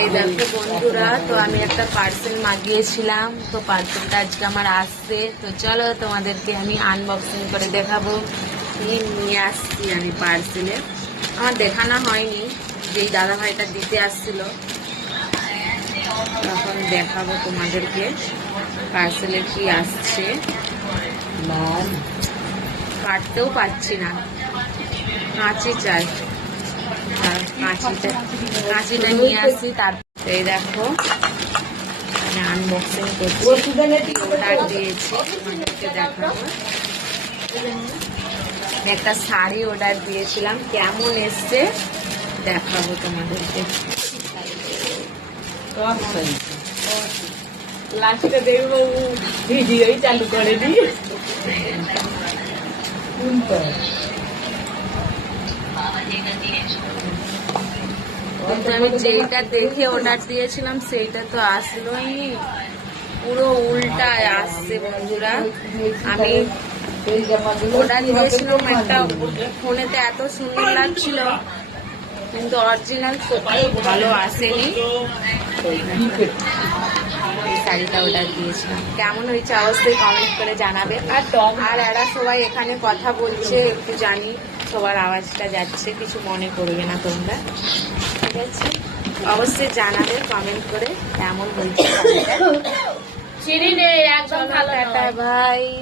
এই দেখো বন্ধুরা, তো আমি একটা পার্সেল মাগিয়েছিলাম, তো পার্সেলটা আজকে আমার আসছে। তো চলো তোমাদেরকে আমি আনবক্সিং করে দেখাবো কি নিয়ে আসছি আমি পার্সেলে। আমার দেখানো হয়নি, যেই দাদা ভাইটা দিতে আসছিল তখন দেখাবো তোমাদেরকে পার্সেলে কি আসছে। কাটতেও পারছি না, কাঁচি চাই, কাঁচিটা নিয়ে আসছি। তারপরে এই দেখো আমি আনবক্সিং করছি, অর্ডার দিয়েছি তোমাদেরকে দেখাবো। আমি একটা শাড়ি অর্ডার দিয়েছিলাম, কেমন এসছে দেখাবো তোমাদেরকে। লাস্টে দেখবো ভিডিওই চালু করে দিই। আমি যেইটা দেখে অর্ডার দিয়েছিলাম সেইটা তো আসলোই, পুরো উল্টায় আসছে বন্ধুরা। আমি অর্ডার দিয়েছিলাম একটা, ফোনেতে এত সুন্দর লাগছিল কিন্তু অরিজিনাল ভালো আসেনি। এই শাড়িটা অর্ডার দিয়েছিলাম, কেমন হয়েছে অবশ্যই কমেন্ট করে জানাবে। আর এরা সবাই এখানে কথা বলছে, একটু জানি সবার আওয়াজটা যাচ্ছে, কিছু মনে করবে না তোমরা, ঠিক আছে? অবশ্যই জানাবে কমেন্ট করে কেমন হয়েছে শাড়িটা। চিনি নেই একদম, ভালো টাটা ভাই।